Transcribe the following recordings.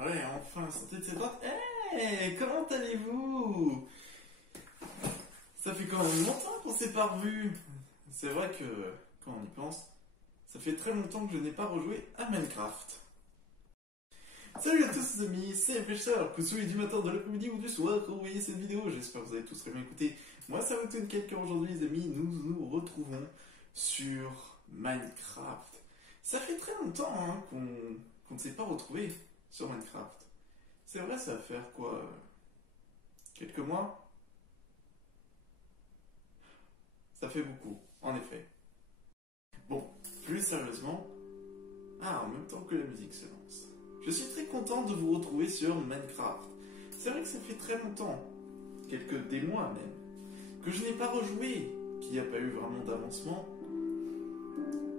Ouais, enfin, sortez de cette droite. Hey, comment allez-vous? Ça fait quand même longtemps qu'on s'est pas revus. C'est vrai que, quand on y pense, ça fait très longtemps que je n'ai pas rejoué à Minecraft. Salut à tous les amis, c'est Pêcheur, que vous soyez du matin, de l'après-midi ou du soir quand vous voyez cette vidéo, j'espère que vous avez tous très bien écouté. Moi ça va tout quelqu'un aujourd'hui les amis, nous nous retrouvons sur Minecraft. Ça fait très longtemps hein, qu'on ne s'est pas retrouvé sur Minecraft. C'est vrai, ça va faire quoi? Quelques mois? Ça fait beaucoup, en effet. Bon, plus sérieusement, en même temps que la musique se lance. Je suis très content de vous retrouver sur Minecraft. C'est vrai que ça fait très longtemps, des mois même, que je n'ai pas rejoué, qu'il n'y a pas eu vraiment d'avancement.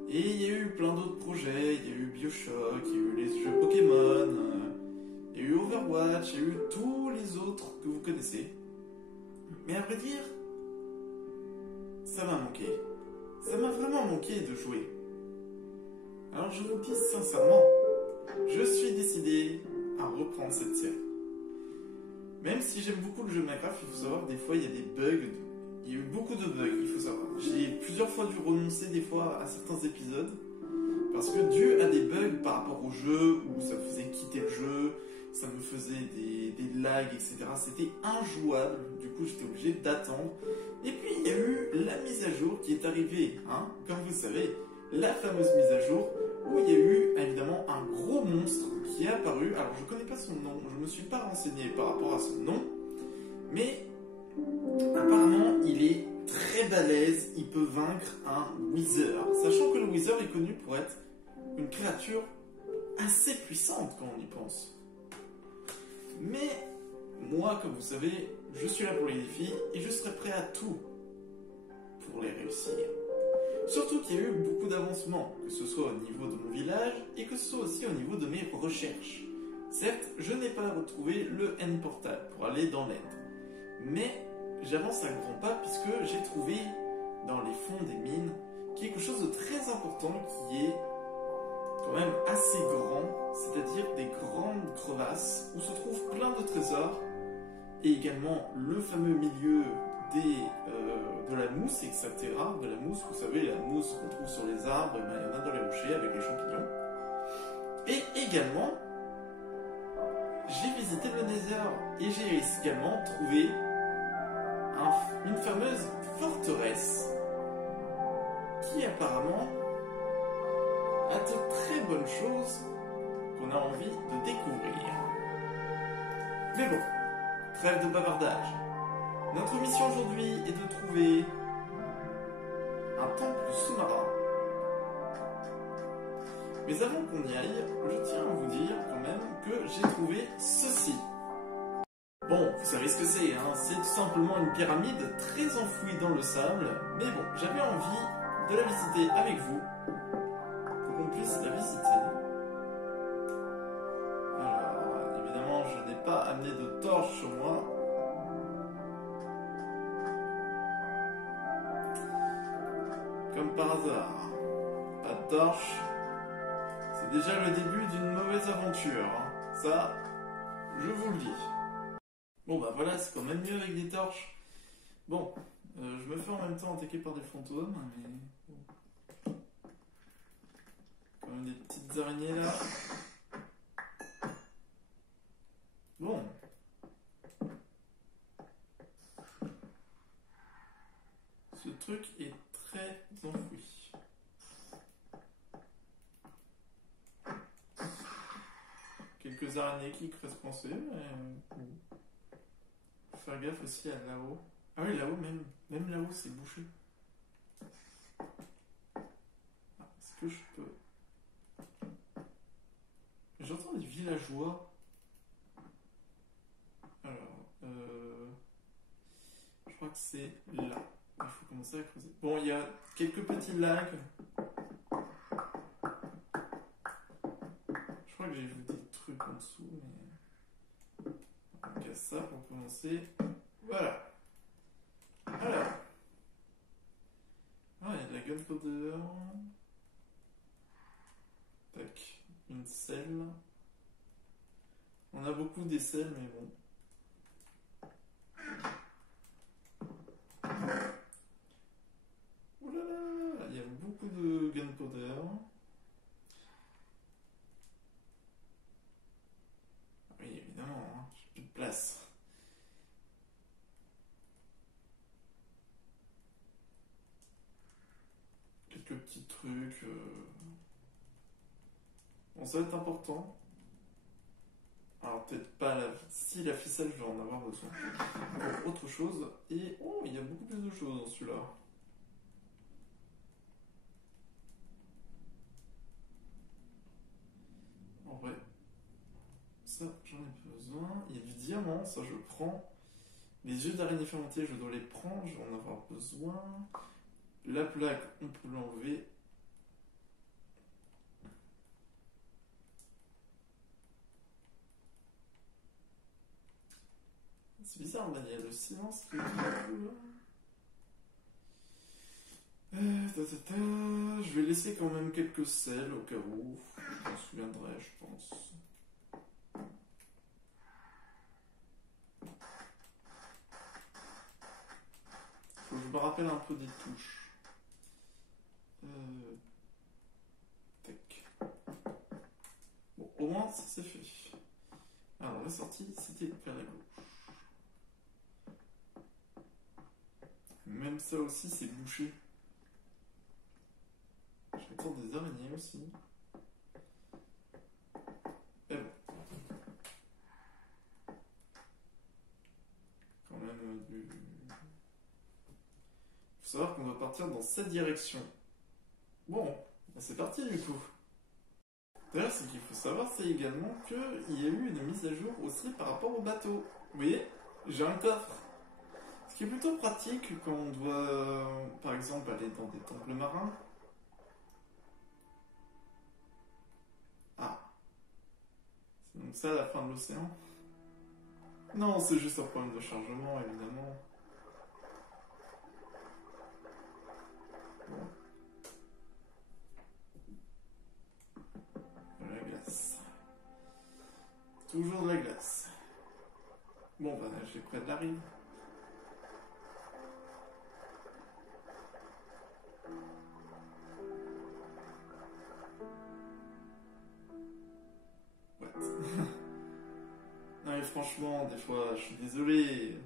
Et il y a eu plein d'autres projets, il y a eu Bioshock, il y a eu les jeux Pokémon, il y a eu Overwatch, il y a eu tous les autres que vous connaissez. Mais à vrai dire, ça m'a manqué. Ça m'a vraiment manqué de jouer. Alors je vous le dis sincèrement, je suis décidé à reprendre cette série. Même si j'aime beaucoup le jeu Minecraft, il faut savoir que des fois il y a des bugs. Il y a eu beaucoup de bugs, il faut savoir. J'ai plusieurs fois dû renoncer des fois à certains épisodes. Parce que dû à des bugs par rapport au jeu, où ça me faisait quitter le jeu, ça me faisait des lags, etc. C'était injouable, du coup j'étais obligé d'attendre. Et puis il y a eu la mise à jour qui est arrivée, hein, comme vous le savez, la fameuse mise à jour, où il y a eu évidemment un gros monstre qui est apparu. Alors je connais pas son nom, je me suis pas renseigné par rapport à son nom, mais apparemment il est très balèze, il peut vaincre un Wither, sachant que le Wither est connu pour être une créature assez puissante quand on y pense. Mais moi, comme vous savez, je suis là pour les défis et je serai prêt à tout pour les réussir. Surtout qu'il y a eu beaucoup d'avancements, que ce soit au niveau de mon village et que ce soit aussi au niveau de mes recherches. Certes, je n'ai pas retrouvé le End Portal pour aller dans l'End, mais j'avance à grands pas puisque j'ai trouvé dans les fonds des mines quelque chose de très important qui est quand même assez grand, c'est-à-dire des grandes crevasses où se trouvent plein de trésors et également le fameux milieu de la mousse, etc. De la mousse, vous savez, la mousse qu'on trouve sur les arbres, et il y en a dans les rochers avec les champignons. Et également, j'ai visité le Nether et j'ai également trouvé une fameuse forteresse qui apparemment a de très bonnes choses qu'on a envie de découvrir. Mais bon, trêve de bavardage. Notre mission aujourd'hui est de trouver un temple sous-marin. Mais avant qu'on y aille, je tiens à vous dire quand même que j'ai trouvé ceci. Bon, vous savez ce que c'est, hein? C'est tout simplement une pyramide très enfouie dans le sable. Mais bon, j'avais envie de la visiter avec vous. Qu'on puisse la visiter. Alors, évidemment, je n'ai pas amené de torche sur moi. Comme par hasard. Pas de torche. C'est déjà le début d'une mauvaise aventure. Hein. Ça, je vous le dis. Bon bah voilà, c'est quand même mieux avec des torches. Bon, je me fais en même temps attaquer par des fantômes, mais... Bon. Quand même des petites araignées là. Bon. Ce truc est très enfoui. Quelques araignées qui crèvent penser, mais... Faut faire gaffe aussi à là-haut. Ah oui, là-haut même là-haut c'est bouché. Est-ce que je peux... J'entends des villageois. Alors, je crois que c'est là. Il faut commencer à creuser. Bon, il y a quelques petits lags. Je crois que j'ai vu des trucs en dessous, mais... On casse ça pour commencer. Voilà. Alors. Ah, il y a de la gunpowder. Tac. Une selle. On a beaucoup d'essais, mais bon. Ouh là là, il y a beaucoup de gunpowder. Oui, évidemment, hein, j'ai plus de place. Quelques petits trucs. Bon, ça va être important. Alors, peut-être pas la... Si, la ficelle, je vais en avoir besoin. Pour autre chose. Et... Oh, il y a beaucoup plus de choses dans celui-là. En vrai, ça, j'en ai besoin. Il y a du diamant, ça, je prends. Les yeux d'araignée fermentée, je dois les prendre, je vais en avoir besoin. La plaque, on peut l'enlever. C'est bizarre, là, il y a le silence qui est tout là. Je vais laisser quand même quelques sels au cas où. Je m'en souviendrai, je pense. Faut que je me rappelle un peu des touches. Tac. Bon, au moins, ça c'est fait. Alors, la sortie, c'était vers la gauche. Même ça aussi, c'est bouché. J'attends des araignées aussi. Et bon. Quand même du... Faut savoir qu'on doit partir dans cette direction. Bon, bah c'est parti du coup. D'ailleurs, ce qu'il faut savoir, c'est également qu'il y a eu une mise à jour aussi par rapport au bateau. Vous voyez, j'ai un coffre. Ce qui est plutôt pratique quand on doit, par exemple, aller dans des temples marins. Ah, c'est donc ça la fin de l'océan? Non, c'est juste un problème de chargement, évidemment. Bon. De la glace. Toujours de la glace. Bon, bah, j'ai près de la rive. What? Non mais franchement, des fois, je suis désolé.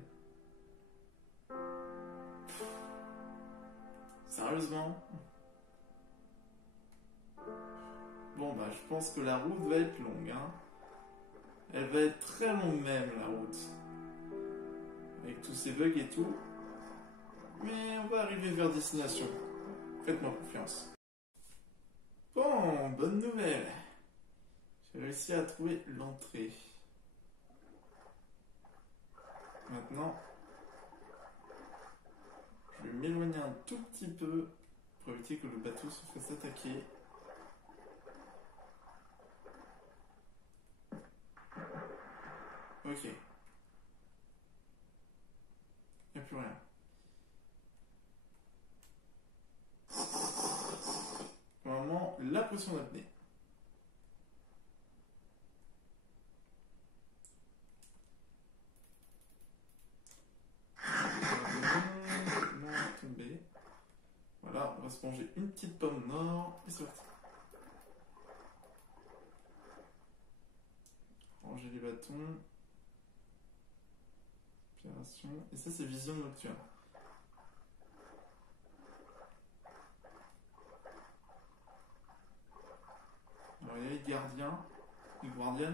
Sérieusement? Bon bah je pense que la route va être longue, hein. Elle va être très longue même, la route. Avec tous ces bugs et tout. Mais on va arriver vers destination. Faites-moi confiance. Bon, bonne nouvelle. J'ai réussi à trouver l'entrée. Maintenant, je vais m'éloigner un tout petit peu pour éviter que le bateau se fasse attaquer. Ok. Il n'y a plus rien. Normalement, la potion d'apnée. Tomber. Voilà, on va se manger une petite pomme nord et c'est parti. Ranger les bâtons. Opération. Et ça, c'est vision nocturne. Alors, il y a les gardiens, les guardians.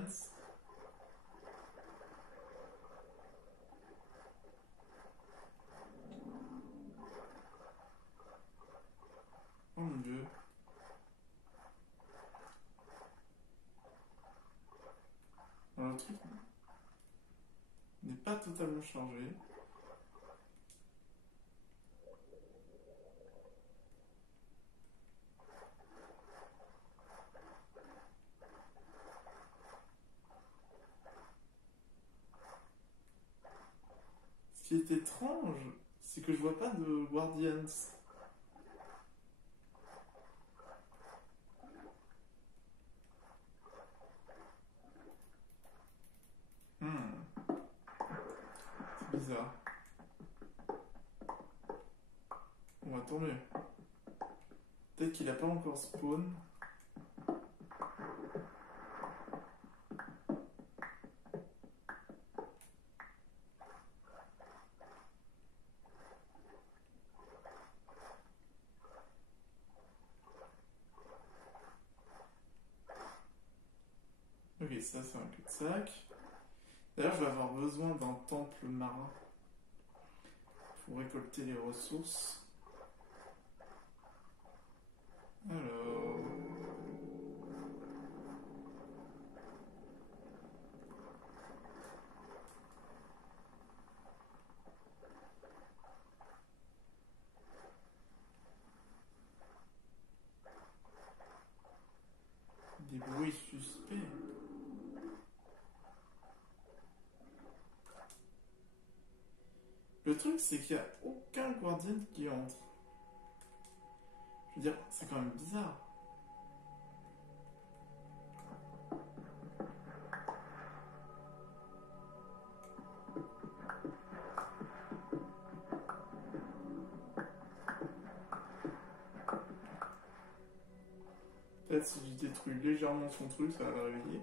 Oh mon dieu. Alors, le truc n'est pas totalement chargé. Ce qui est étrange, c'est que je vois pas de guardians. bizarre. Bon, bah, tant mieux. Peut-être qu'il a pas encore spawn. Ok, ça c'est un cul-de-sac. D'ailleurs, je vais avoir besoin d'un temple marin pour récolter les ressources. Alors... des bruits suspects. Le truc, c'est qu'il n'y a aucun guardian qui entre. Je veux dire, c'est quand même bizarre. Peut-être si je détruis légèrement son truc, ça va le réveiller.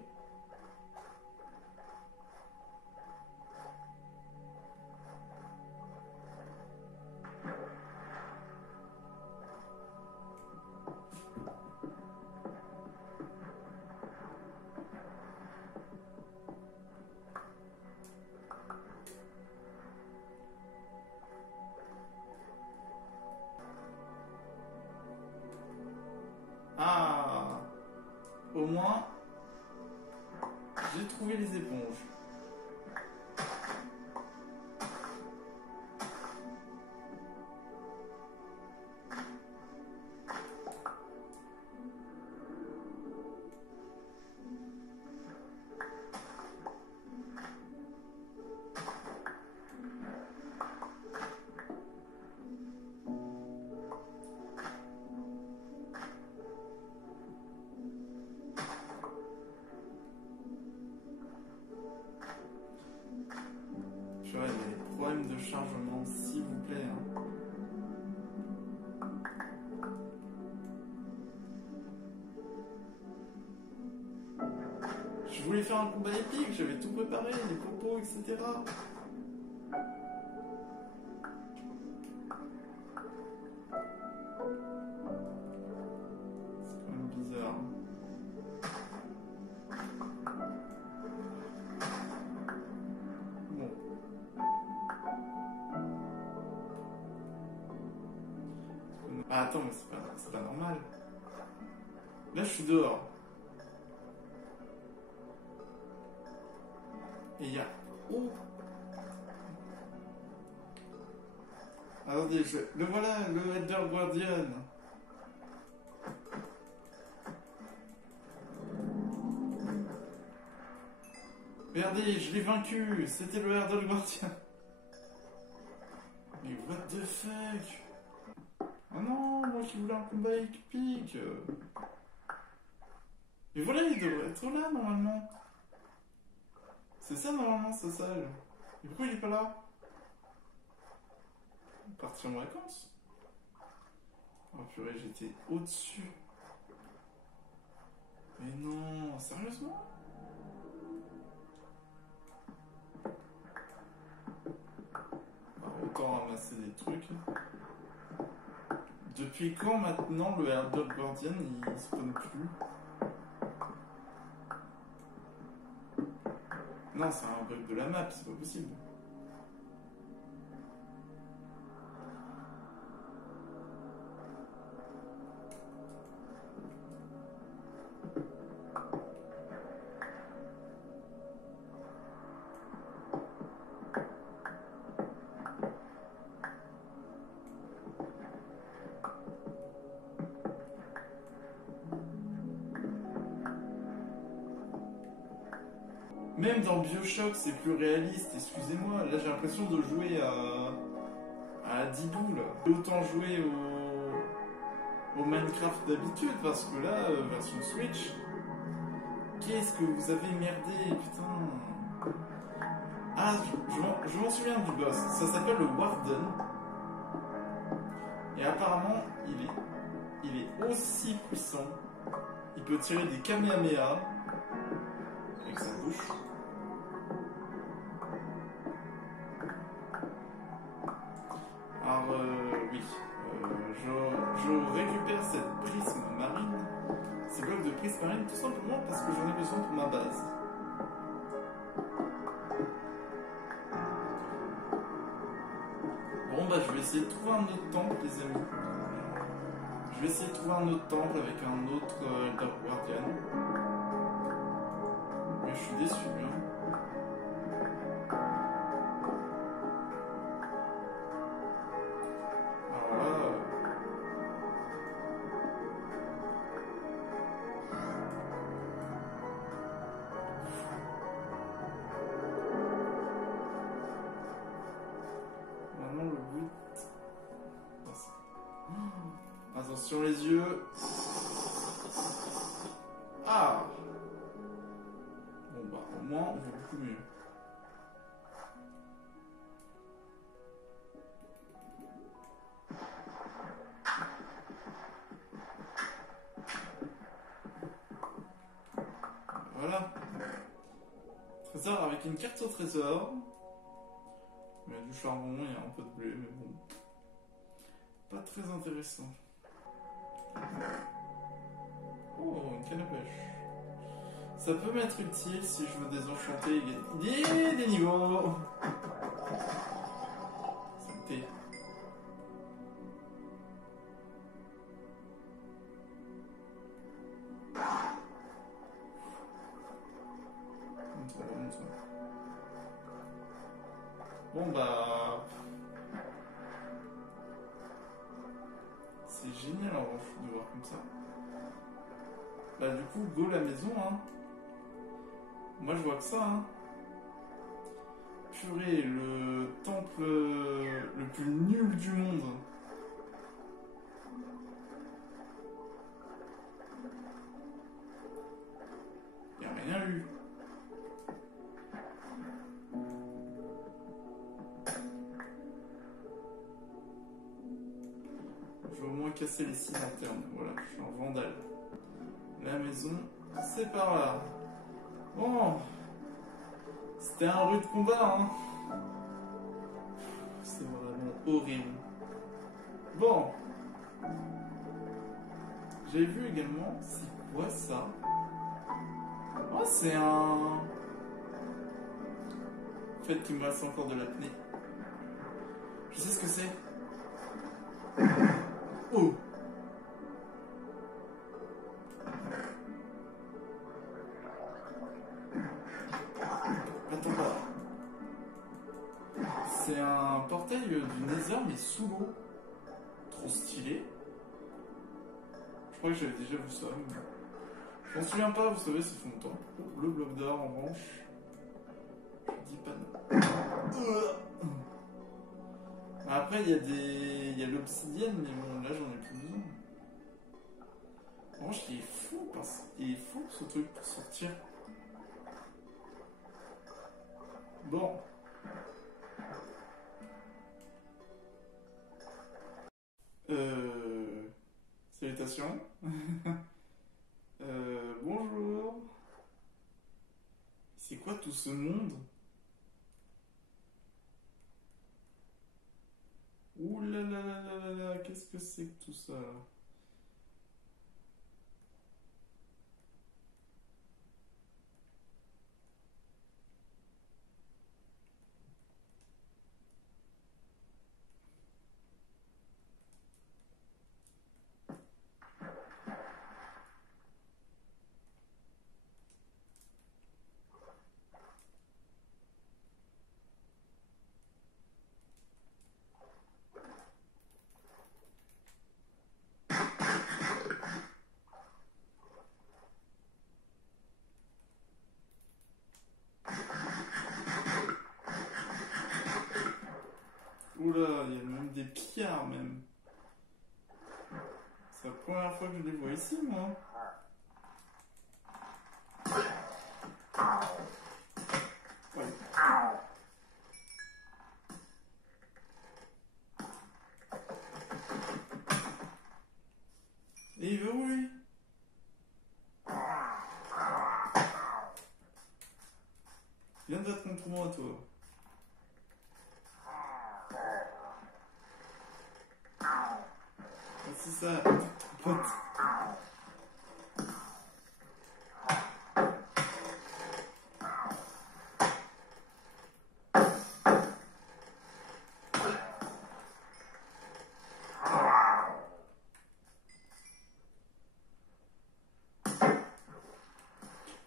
Ah, au moins, j'ai trouvé les éponges. J'aurais des problèmes de chargement, s'il vous plaît. Hein. Je voulais faire un combat épique, j'avais tout préparé, les popos, etc. C'est quand même bizarre. Bon. Ah, attends, mais c'est pas normal. Là, je suis dehors. Et il y a... Oh! Attendez, le voilà, le Elder Guardian. Regardez, je l'ai vaincu. C'était le Elder Guardian. Mais what the fuck? Oh non, moi qui voulais un combat épique. Mais voilà, il devrait être là normalement. C'est ça normalement, ce sage. Et pourquoi il est pas là? Partir en vacances? Oh purée, j'étais au-dessus. Mais non, sérieusement? Alors, autant ramasser des trucs. Depuis quand maintenant le Elder Guardian il spawn plus? Non, c'est un bug de la map, c'est pas possible. Même dans Bioshock, c'est plus réaliste, excusez-moi. Là, j'ai l'impression de jouer à Dibou, là. Autant jouer au Minecraft d'habitude, parce que là, version Switch, qu'est-ce que vous avez merdé, putain. Ah, je m'en souviens du boss. Ça s'appelle le Warden. Et apparemment, il est aussi puissant. Il peut tirer des Kamehameha avec sa bouche. Alors, oui. Je récupère cette prisme marine. Ces blocs de prisme marine tout simplement parce que j'en ai besoin pour ma base. Bon bah je vais essayer de trouver un autre temple les amis. Je vais essayer de trouver un autre temple avec un autre Elder Guardian. Mais je suis déçu hein. Alors là... Maintenant le but... Attention les yeux. Ah. Bon bah au moins on voit beaucoup mieux. Voilà. Trésor avec une carte au trésor. Il y a du charbon, il y a un peu de blé, mais bon. Pas très intéressant. Oh, une canne à pêche. Ça peut m'être utile si je veux désenchanter des niveaux. Santé. Bon bah... C'est génial en revanche de voir comme ça. Bah du coup, go la maison hein. Moi je vois que ça hein. Purée, le temple le plus nul du monde. Y a rien eu. Je vais au moins casser les 6 lanternes. Voilà, je suis un vandale. La maison, c'est par là. Bon, c'était un rude combat, hein. C'est vraiment horrible. Bon, j'ai vu également, c'est quoi ça? Oh, c'est un... En fait, qu'il me reste encore de l'apnée. Je sais ce que c'est. Oh! Attends pas. C'est un portail du Nether mais sous l'eau. Trop stylé. Je crois que j'avais déjà vu ça. Mais... je m'en souviens pas, vous savez, ça fait longtemps. Le bloc d'or en revanche. Je dis pas non. Après, il y a l'obsidienne, mais bon, là j'en ai plus besoin. En revanche, il est fou, il est fou ce truc pour sortir. Bon. Salutations. Bonjour. C'est quoi tout ce monde? Ouh là là là là là là, qu'est-ce que c'est que tout ça? Oula, il y a même des pillards même. C'est la première fois que je les vois ici, moi. Ouais. Viens de battre contre moi, toi. C'est ça, pote.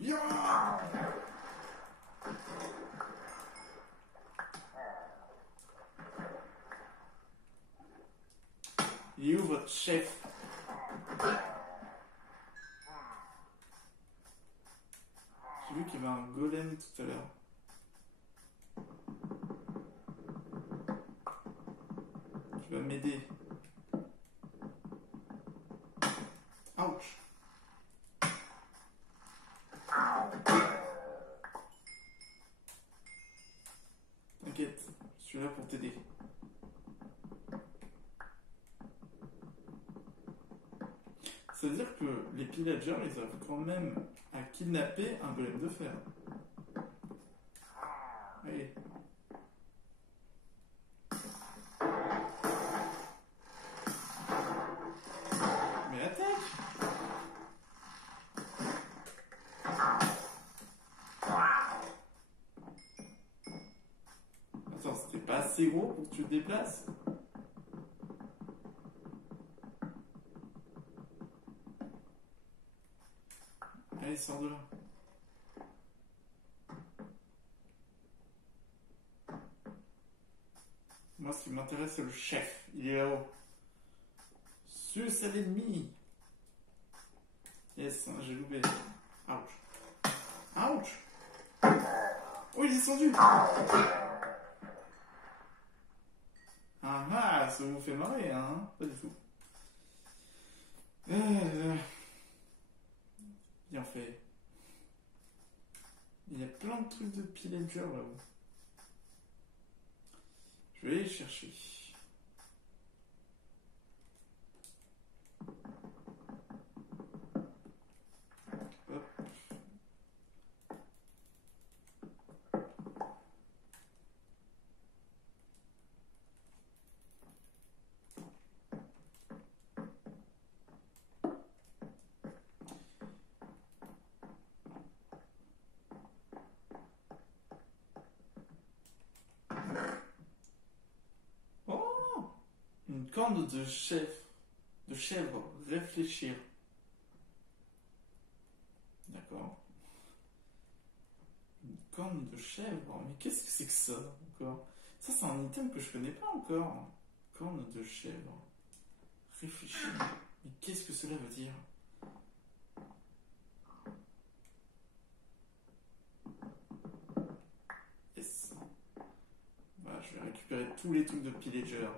Yeah! Il est où votre chef? J'ai vu qu'il y avait un golem tout à l'heure. Tu vas m'aider. Ouch! T'inquiète, je suis là pour t'aider. Ça veut dire que les pillagers, ils arrivent quand même à kidnapper un golem de fer. Allez. Mais attaque! Attends, c'était pas assez gros pour que tu te déplaces? Allez, sors de là. Moi, ce qui m'intéresse, c'est le chef. Il est là-haut. Suce à l'ennemi. Yes, j'ai loupé. Ouch. Ouch. Oh, il est descendu. Ah, ça vous fait marrer, hein? Pas du tout. Bien fait. Il y a plein de trucs de pillager là-haut. Je vais aller les chercher. Hop. Oh! Une corne de chèvre, réfléchir. D'accord. Une corne de chèvre, mais qu'est-ce que c'est que ça encore? Ça, c'est un item que je connais pas encore. Corne de chèvre, réfléchir. Mais qu'est-ce que cela veut dire? Yes. Voilà, je vais récupérer tous les trucs de pillager.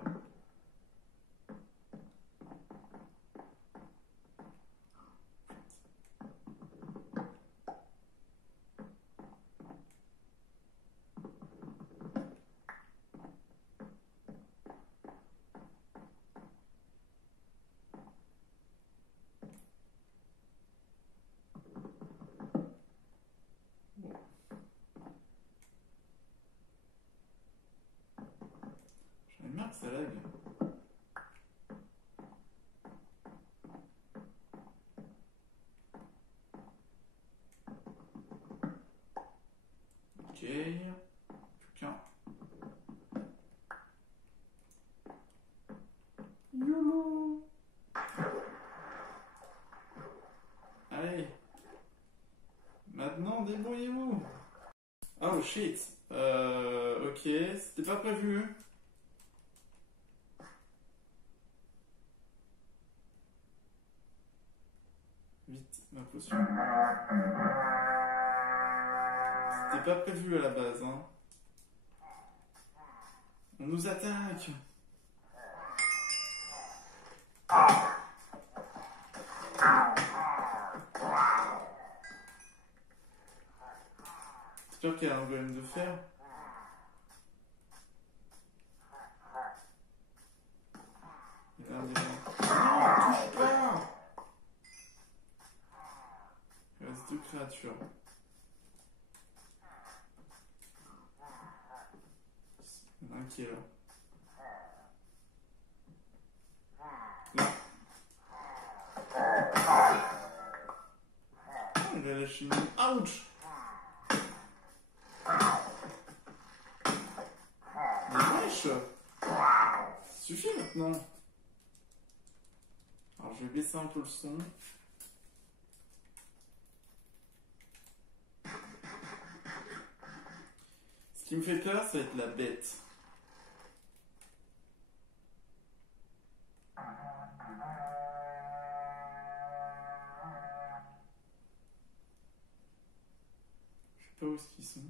J'en ai marre que ça lag. Ok. Plus qu'un. YOLO! Allez. Maintenant, débrouillez-vous. Oh shit. Ok, c'était pas prévu. Vite, ma potion. C'était pas prévu à la base, hein. On nous attaque. J'espère qu'il y a un golem de fer. Il y a un des... Non, touche pas! Il reste deux créatures. compliqué là. Non. Oh, il a lâché une... Ouch! Mais wesh! Ça suffit maintenant. Alors je vais baisser un peu le son. Ce qui me fait peur, ça va être la bête. Je sais pas où est-ce qu'ils sont.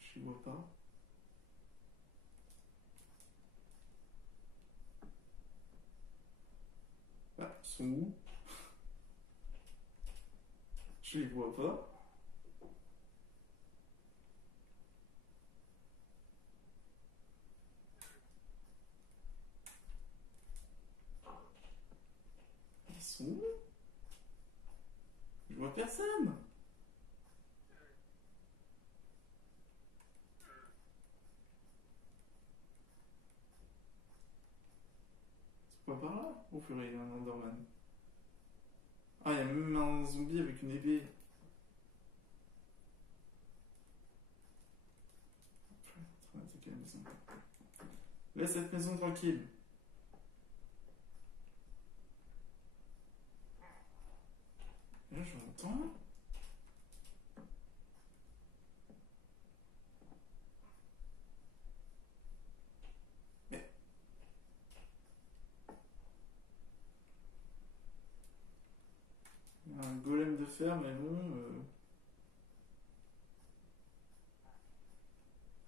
Je les vois pas. Ah, ils sont où? Je les vois pas. Ils sont où? Je vois personne. C'est pas par là? Oh purée, il y a un Enderman. Ah, il y a même un zombie avec une épée. On va attaquer la maison. Laisse cette maison tranquille. Et là, je m'entends. Mais. Il y a un golem de fer, mais bon.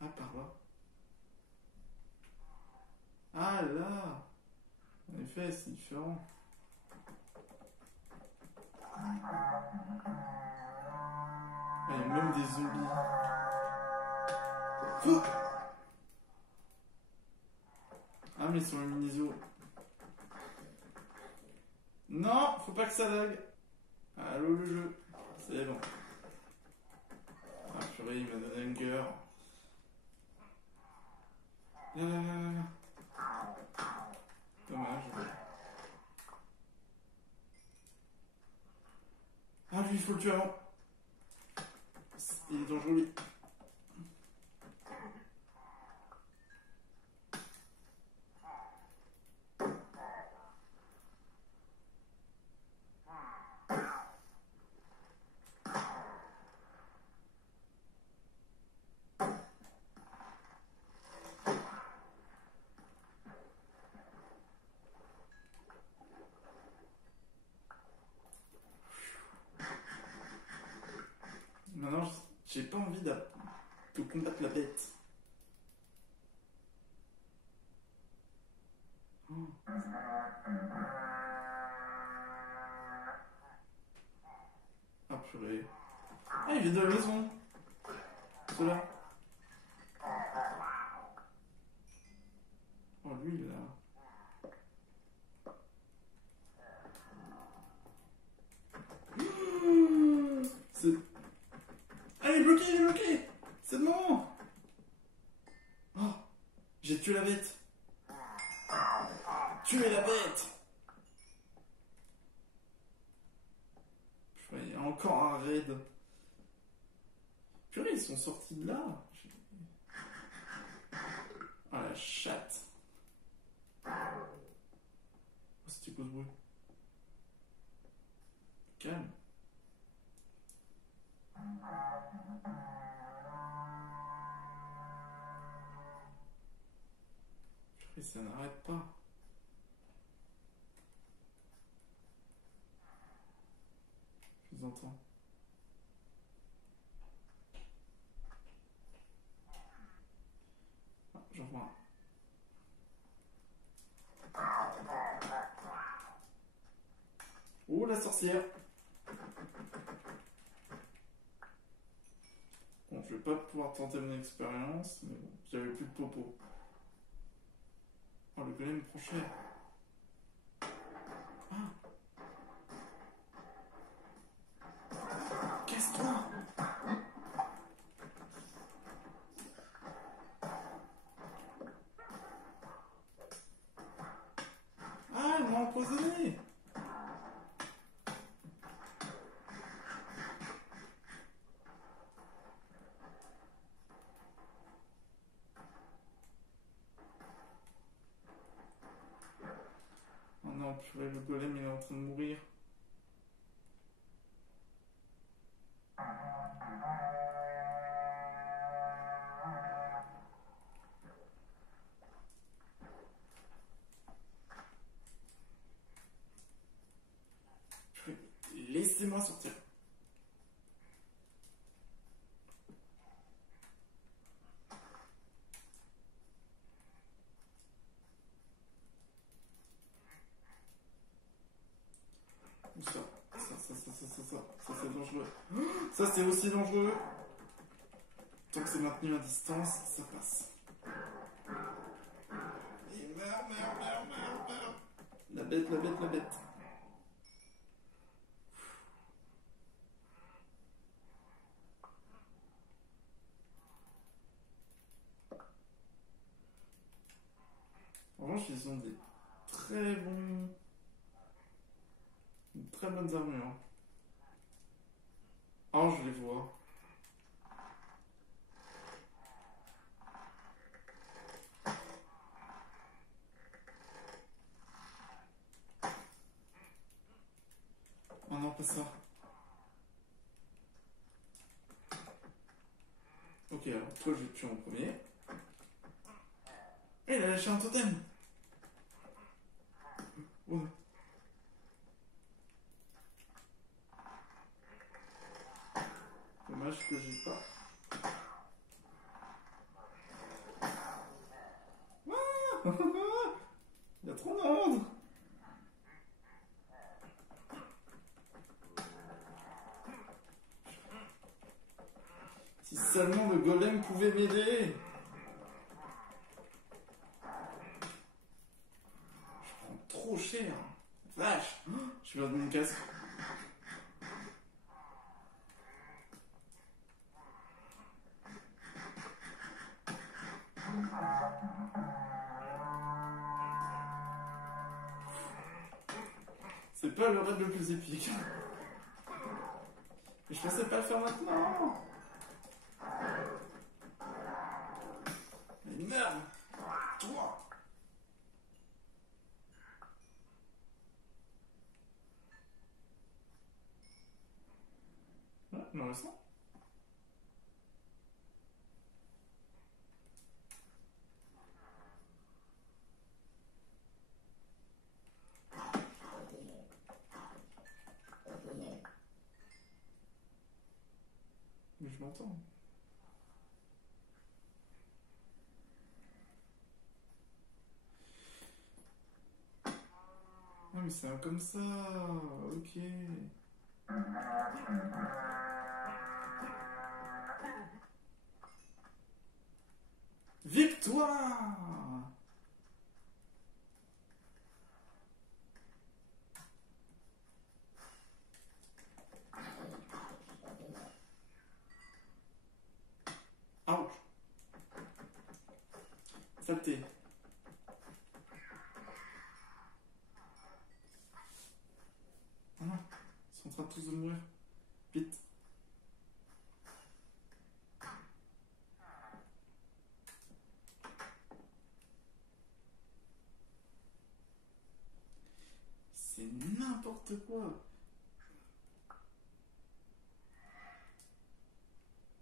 Ah, par là. Ah, là! En effet, c'est différent. Ah, il y a même des zombies. Fou! Ah, mais ils sont lumineux. Non, faut pas que ça lag. Allô, le jeu. C'est bon. Ah, purée, il m'a donné un cœur. Là, là, là, là, là. Dommage. Ah, lui, il faut le tuer avant. Il est dangereux, lui. Maintenant, j'ai pas envie de combattre la bête. Oh. Ah, purée. Ah, il vient de la maison. Ceux-là. Oh, lui, là. C'est... Ah, il est bloqué, il est bloqué. C'est de moment. Oh, j'ai tué la bête. Tuer la bête. Il y a encore un raid. Purée, ils sont sortis de là. Ah, la chatte. Oh, c'était quoi ce bruit? Calme. Purée, ça n'arrête pas. Je vous entends. Ah, j'en vois un. Oh, la sorcière. Bon, je vais pas pouvoir tenter mon expérience, mais bon, j'avais plus de popo. Oh, le golem prend cher. Ah. Casse-toi. purée, le golem il est en train de mourir. Purée, laissez-moi sortir. Où ça, ça c'est dangereux. Ça c'est aussi dangereux. Tant que c'est maintenu à distance, ça passe. Et meurs. La bête. En revanche, ils ont des très bons... très bonnes armures. Oh, je les vois. Oh non, pas ça. Ok, alors toi je vais te tuer en premier. Et il a lâché un totem. Oh. Dommage que j'ai pas. Ah il y a trop de monde. Si seulement le golem pouvait m'aider. Je prends trop cher. Vache. Je vais perdre mon casque. C'est pas le raid le plus épique. Mais je pensais pas le faire maintenant. Mais merde. Toi. Ouais, non, mais ça. Mais je m'entends. Ah mais c'est comme ça, ok. Victoire! Ouch! Saleté. Ah non, ils sont en train de tous de mourir. Vite. C'est n'importe quoi.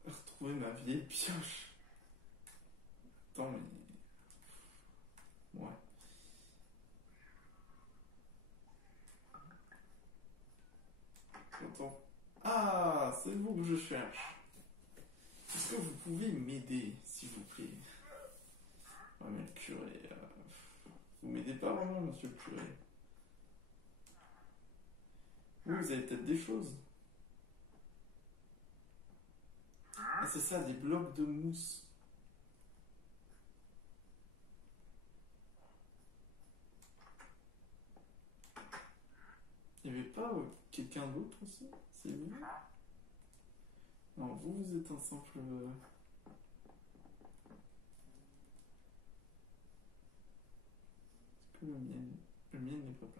Retrouver ma vieille pioche. Attends, mais... Ouais. J'entends. Ah, c'est vous que je cherche. Est-ce que vous pouvez m'aider, s'il vous plaît? Ouais, mais le curé... Vous m'aidez pas vraiment, monsieur le curé. Oui, vous avez peut-être des choses. Ah, c'est ça, des blocs de mousse. Il n'y avait pas quelqu'un d'autre aussi? C'est vous? Non, vous êtes un simple... Est-ce que le mien n'est pas là?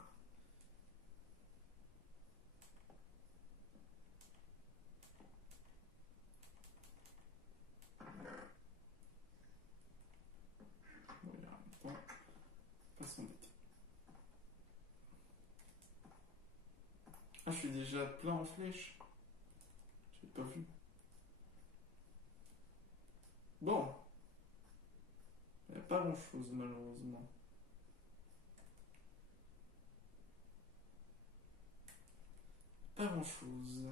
Bon, il y a un temps. Pas s'embêter. déjà plein en flèches. J'ai pas vu. Bon, il n'y a pas grand chose malheureusement. Pas grand chose.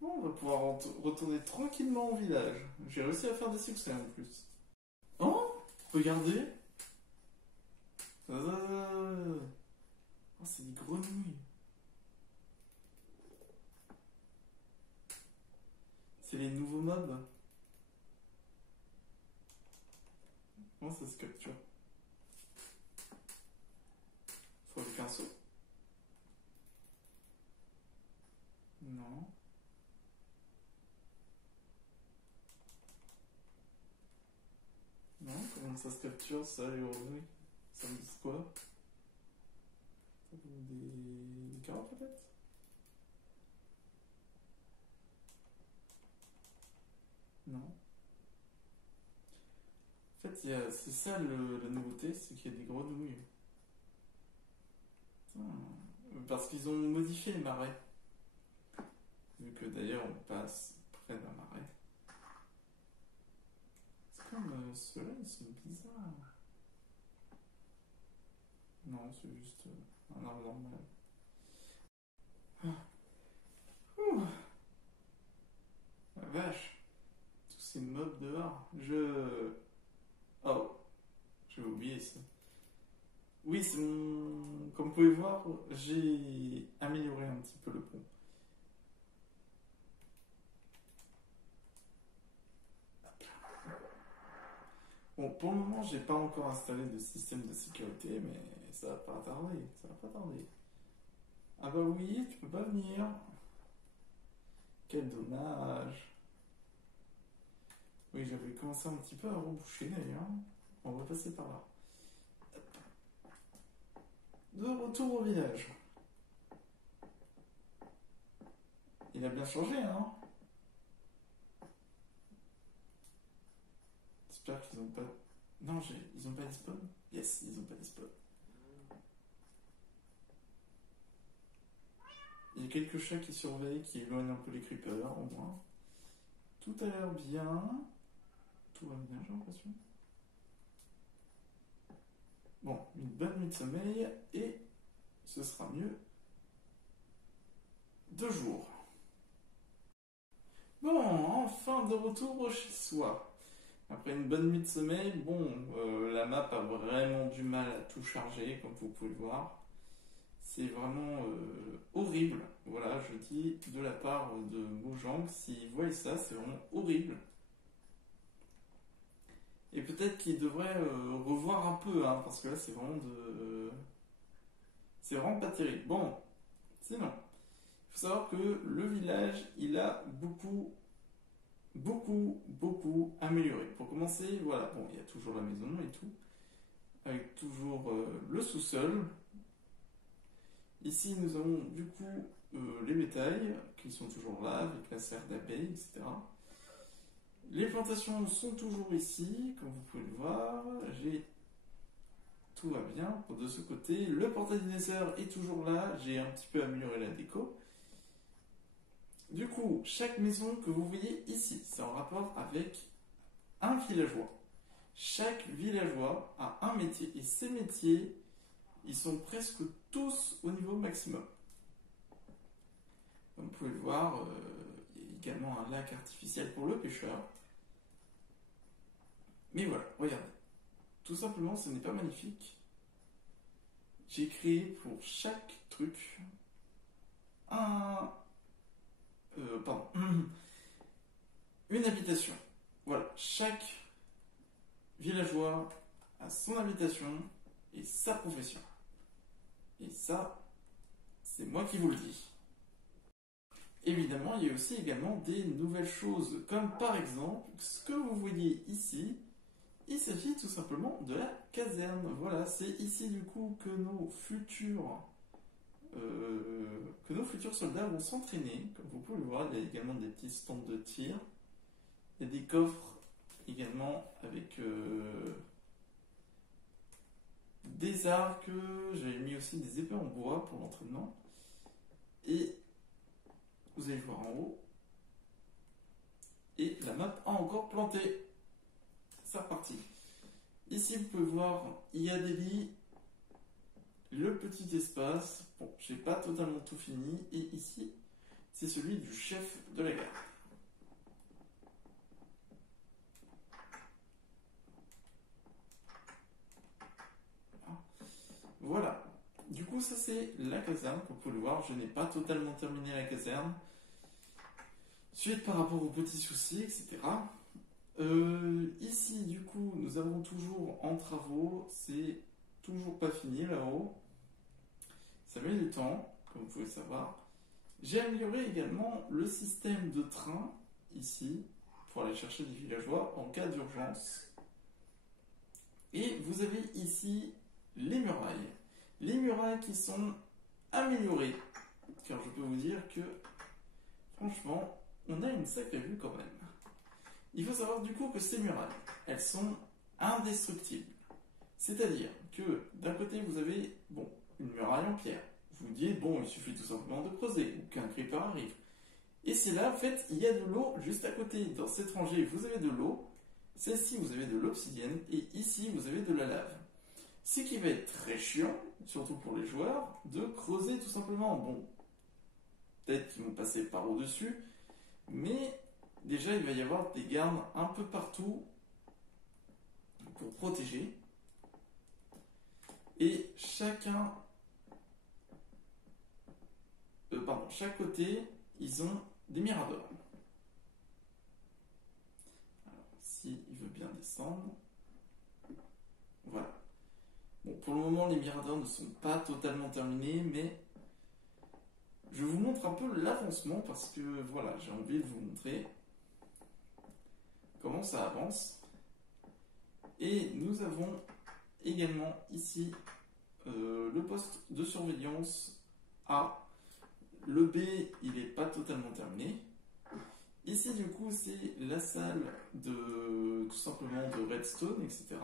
Bon, on va pouvoir retourner tranquillement au village. J'ai réussi à faire des succès en plus. Oh, regardez. Oh, c'est des grenouilles. C'est les nouveaux mobs. Comment ça se capture? Faut le pinceau? Non. Non, comment ça se capture ça, les grenouilles? Ça me dit quoi? Ça me dit des carottes peut-être? Non. En fait, c'est ça la nouveauté, c'est qu'il y a des grenouilles. Parce qu'ils ont modifié les marais. Vu que d'ailleurs on passe près d'un marais. C'est comme ceux-là, ils sont bizarres. Non, c'est juste un arbre normal. Ouh, la vache. Tous ces mobs dehors. Oh, j'ai oublié ça. Oui, c'est mon... Comme vous pouvez voir, j'ai amélioré un petit peu le pont. Bon, pour le moment, j'ai pas encore installé de système de sécurité, mais ça va pas tarder, ça va pas tarder. Ah bah oui, tu peux pas venir. Quel dommage. Oui, j'avais commencé un petit peu à reboucher d'ailleurs. On va passer par là. De retour au village. Il a bien changé, hein? J'espère qu'ils ont pas... Non, ils ont pas spawn. Yes, ils ont pas spawn. Il y a quelques chats qui surveillent, qui éloignent un peu les creepers, au moins. Tout a l'air bien. Tout va bien, j'ai l'impression. Bon, une bonne nuit de sommeil, et ce sera mieux 2 jours. Bon, enfin de retour chez soi. Après une bonne nuit de sommeil, bon, la map a vraiment du mal à tout charger, comme vous pouvez le voir. C'est vraiment horrible. Voilà, je dis de la part de Mojang, s'ils voient ça, c'est vraiment horrible. Et peut-être qu'ils devraient revoir un peu, hein, parce que là, c'est vraiment de... C'est vraiment pas terrible. Bon, sinon, il faut savoir que le village, il a beaucoup amélioré. Pour commencer, voilà, bon, il y a toujours la maison et tout, avec toujours le sous-sol. Ici, nous avons du coup les bétails qui sont toujours là, avec la serre d'abeilles, etc. Les plantations sont toujours ici, comme vous pouvez le voir. Tout va bien de ce côté. Le portail du Nether est toujours là. J'ai un petit peu amélioré la déco. Du coup, chaque maison que vous voyez ici, c'est en rapport avec un villageois. Chaque villageois a un métier et ces métiers, ils sont presque tous au niveau maximum. Comme vous pouvez le voir, il y a également un lac artificiel pour le pêcheur. Mais voilà, regardez. Tout simplement, ce n'est pas magnifique. J'ai créé pour chaque truc une habitation. Voilà, chaque villageois a son habitation et sa profession. Et ça, c'est moi qui vous le dis. Évidemment, il y a aussi également des nouvelles choses, comme par exemple, ce que vous voyez ici, il s'agit tout simplement de la caserne. Voilà, c'est ici du coup que nos futurs soldats vont s'entraîner. Comme vous pouvez le voir, il y a également des petits stands de tir. Il y a des coffres également avec des arcs, j'avais mis aussi des épées en bois pour l'entraînement. Et vous allez voir en haut. Et la map a encore planté. C'est reparti. Ici, vous pouvez voir, il y a des lits, le petit espace. Bon, j'ai pas totalement tout fini. Et ici, c'est celui du chef de la garde. Voilà. Du coup, ça c'est la caserne, comme vous pouvez le voir. Je n'ai pas totalement terminé la caserne. Suite par rapport aux petits soucis, etc. Ici, du coup, nous avons toujours en travaux. C'est toujours pas fini là-haut. Ça met du temps, comme vous pouvez le savoir. J'ai amélioré également le système de train, ici, pour aller chercher des villageois en cas d'urgence. Et vous avez ici les murailles. Les murailles qui sont améliorées. Car je peux vous dire que, franchement, on a une sacrée vue quand même. Il faut savoir du coup que ces murailles, elles sont indestructibles. C'est-à-dire que d'un côté vous avez une muraille en pierre. Vous vous dites, il suffit tout simplement de creuser, ou qu'un creeper arrive. Et c'est là, en fait, il y a de l'eau juste à côté. Dans cette rangée, vous avez de l'eau. Celle-ci, vous avez de l'obsidienne. Et ici, vous avez de la lave. Ce qui va être très chiant, surtout pour les joueurs, de creuser tout simplement. Bon, peut-être qu'ils vont passer par au-dessus, mais déjà, il va y avoir des gardes un peu partout pour protéger. Et chaque côté, ils ont des miradors. Alors, s'il veut bien descendre. Voilà. Bon, pour le moment, les miradors ne sont pas totalement terminés, mais je vous montre un peu l'avancement parce que, voilà, j'ai envie de vous montrer comment ça avance. Et nous avons également ici le poste de surveillance A. Le B, il n'est pas totalement terminé. Ici, du coup, c'est la salle de tout simplement de redstone, etc.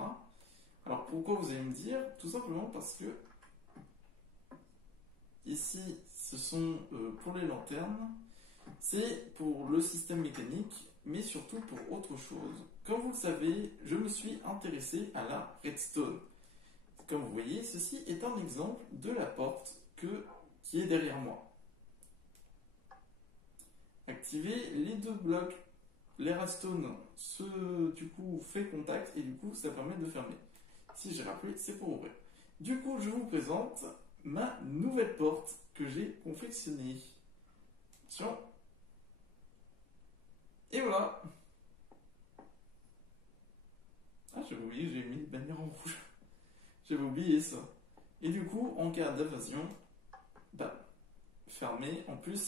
Alors, pourquoi vous allez me dire? Tout simplement parce que ici, ce sont pour les lanternes, c'est pour le système mécanique, mais surtout pour autre chose. Comme vous le savez, je me suis intéressé à la redstone. Comme vous voyez, ceci est un exemple de la porte qui est derrière moi. Activez les deux blocs, les redstone du coup fait contact et du coup ça permet de fermer. Si j'ai rappelé, c'est pour ouvrir. Du coup, je vous présente ma nouvelle porte que j'ai confectionnée. Attention. Et voilà. Ah, j'avais oublié, j'ai mis une bannière en rouge. J'avais oublié ça. Et du coup, en cas d'invasion, fermé. En plus,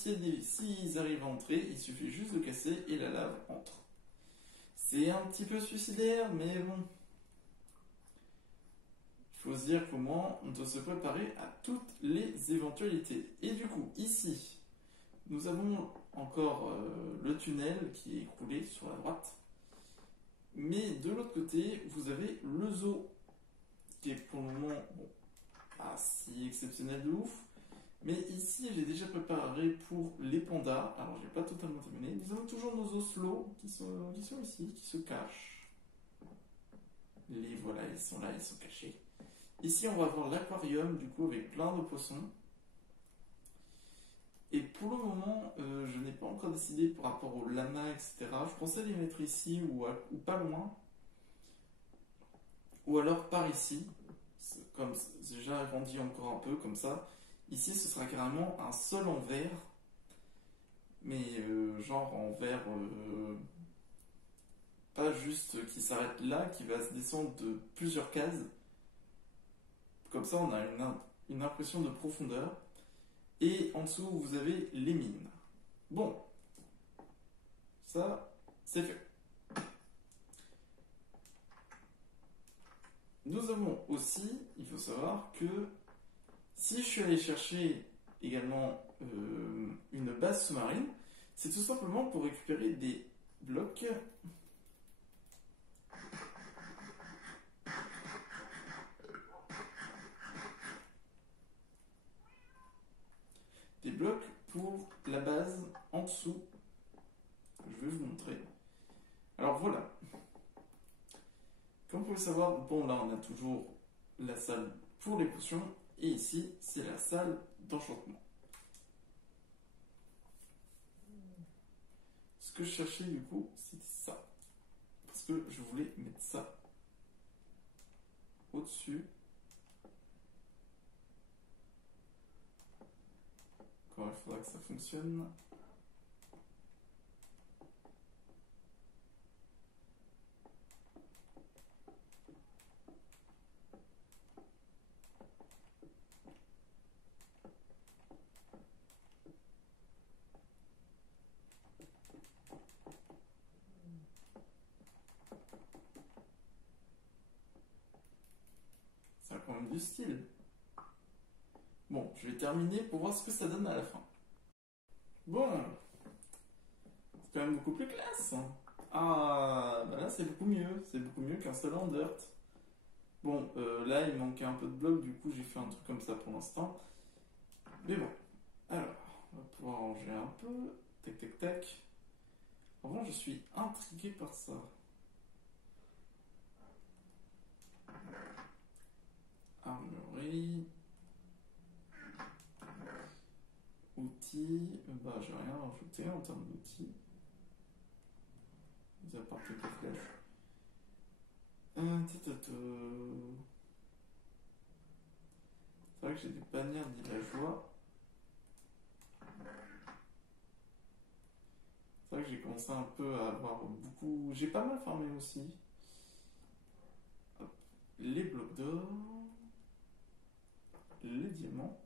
s'ils arrivent à entrer, il suffit juste de casser et la lave entre. C'est un petit peu suicidaire, mais bon. Il faut se dire comment on doit se préparer à toutes les éventualités. Et du coup, ici, nous avons encore le tunnel qui est écroulé sur la droite. Mais de l'autre côté, vous avez le zoo, qui est pour le moment pas si exceptionnel de ouf. Mais ici, j'ai déjà préparé pour les pandas. Alors, j'ai pas totalement terminé. Nous avons toujours nos oslots qui sont ici, qui se cachent. Voilà, ils sont là, ils sont cachés. Ici, on va avoir l'aquarium, du coup, avec plein de poissons. Et pour le moment, je n'ai pas encore décidé par rapport au lama, etc. Je pensais les mettre ici ou pas loin. Ou alors par ici. Comme déjà agrandi encore un peu, comme ça. Ici, ce sera carrément un sol en verre. Mais genre en verre... pas juste qui s'arrête là, qui va se descendre de plusieurs cases. Comme ça, on a une impression de profondeur. Et en dessous, vous avez les mines. Bon. Ça, c'est fait. Nous avons aussi, il faut savoir que si je suis allé chercher également une base sous-marine, c'est tout simplement pour récupérer des blocs blocs pour la base en dessous. Je vais vous montrer. Alors voilà. Comme vous pouvez savoir, bon là on a toujours la salle pour les potions et ici c'est la salle d'enchantement. Ce que je cherchais du coup c'était ça. Parce que je voulais mettre ça au-dessus. Encore il faudra que ça fonctionne. Ça a quand même du style. Bon, je vais terminer pour voir ce que ça donne à la fin. Bon, c'est quand même beaucoup plus classe. Ah, bah là c'est beaucoup mieux. C'est beaucoup mieux qu'un seul en dirt. Bon, là il manquait un peu de blocs, du coup j'ai fait un truc comme ça pour l'instant. Mais bon, alors, on va pouvoir ranger un peu. Tac, tac, tac. En revanche, je suis intrigué par ça. Armurerie. Outils. Bah, j'ai rien rajouté en termes d'outils. Mis à part quelques flèches. C'est vrai que j'ai des bannières villageois. C'est vrai que j'ai commencé un peu à avoir beaucoup. J'ai pas mal farmé aussi. Hop. Les blocs d'or. Les diamants.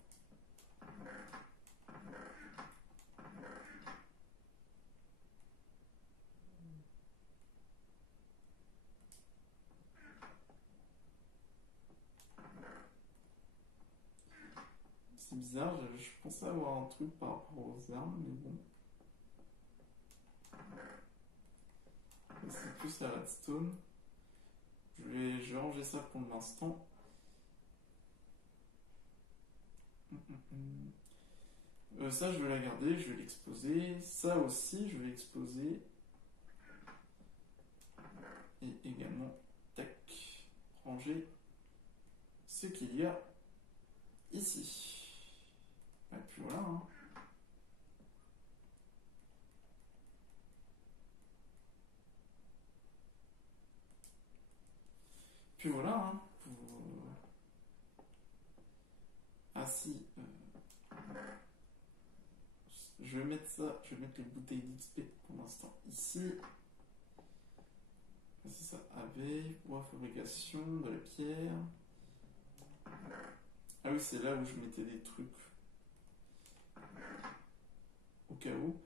C'est bizarre, je pensais avoir un truc par rapport aux armes, mais bon. C'est plus la redstone. Je vais ranger ça pour l'instant. Ça, je vais la garder, je vais l'exposer. Ça aussi, je vais l'exposer. Et également, tac, ranger ce qu'il y a ici. Et puis voilà. Hein. Puis voilà. Hein. Ah si. Je vais mettre ça, je vais mettre les bouteilles d'XP pour l'instant ici. C'est ça, abeille, bois, fabrication, de la pierre. Ah oui, c'est là où je mettais des trucs. Au cas où.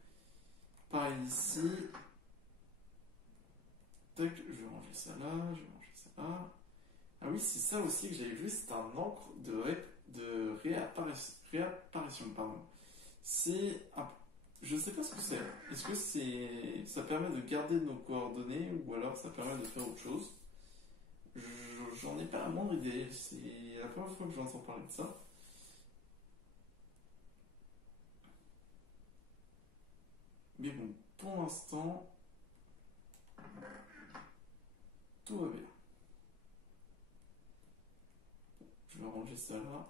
Pareil ici. Tac, je vais ranger ça là, je vais ranger ça là. Ah oui, c'est ça aussi que j'avais vu, c'est un encre de réapparition, pardon. C'est un... Je sais pas ce que c'est. Est-ce que ça permet de garder nos coordonnées ou alors ça permet de faire autre chose? J'en ai pas la moindre idée. C'est la première fois que j'entends parler de ça. Mais bon, pour l'instant, tout va bien. Je vais ranger ça là.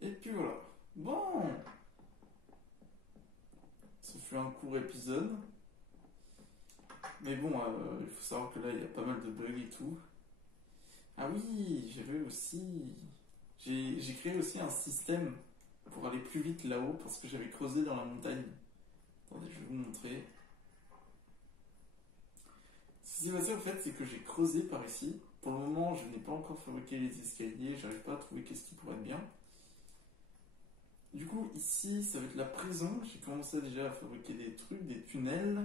Et puis voilà. Bon, ce fut un court épisode. Mais bon, il faut savoir que là, il y a pas mal de bugs et tout. Ah oui, j'avais aussi... J'ai créé aussi un système pour aller plus vite là-haut parce que j'avais creusé dans la montagne. Attendez, je vais vous montrer. Ce qui s'est passé en fait, c'est que j'ai creusé par ici. Pour le moment, je n'ai pas encore fabriqué les escaliers, j'arrive pas à trouver qu'est-ce qui pourrait être bien. Du coup, ici, ça va être la prison. J'ai commencé déjà à fabriquer des trucs, des tunnels.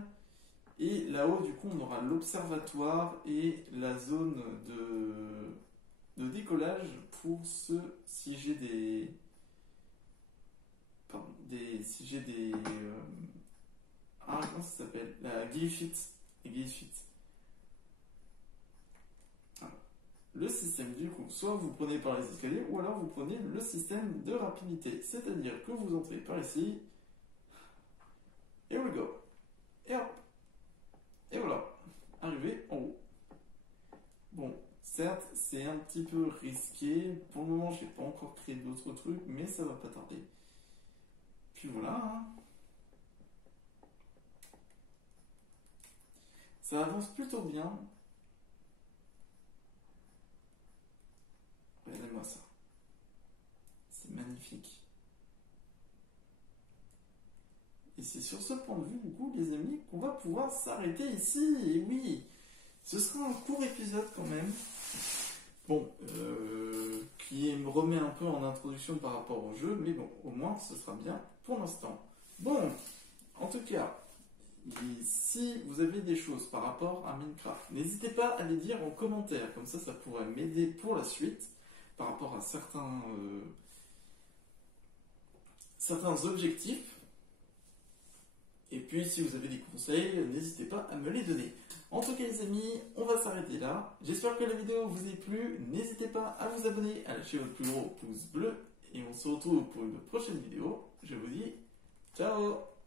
Et là-haut, du coup, on aura l'observatoire et la zone de décollage pour si j'ai des... Pardon, si j'ai des... comment ça s'appelle? La glyphite. Les glyphites. Voilà. le système du coup, soit vous prenez par les escaliers, ou alors vous prenez le système de rapidité. C'est-à-dire que vous entrez par ici. Here we go. Et hop. Et voilà. Arrivé en haut. Bon, certes, c'est un petit peu risqué. Pour le moment, je n'ai pas encore créé d'autres trucs, mais ça va pas tarder. Puis voilà. Hein. Ça avance plutôt bien. Regardez-moi ça. C'est magnifique. Et c'est sur ce point de vue, du coup, les amis, qu'on va pouvoir s'arrêter ici. Et oui, ce sera un court épisode quand même. Bon, qui me remet un peu en introduction par rapport au jeu, mais bon, au moins, ce sera bien pour l'instant. Bon, en tout cas, si vous avez des choses par rapport à Minecraft, n'hésitez pas à les dire en commentaire, comme ça pourrait m'aider pour la suite, par rapport à certains objectifs. Et puis, si vous avez des conseils, n'hésitez pas à me les donner. En tout cas, les amis, on va s'arrêter là. J'espère que la vidéo vous ait plu. N'hésitez pas à vous abonner, à lâcher votre plus gros pouce bleu. Et on se retrouve pour une prochaine vidéo. Je vous dis ciao!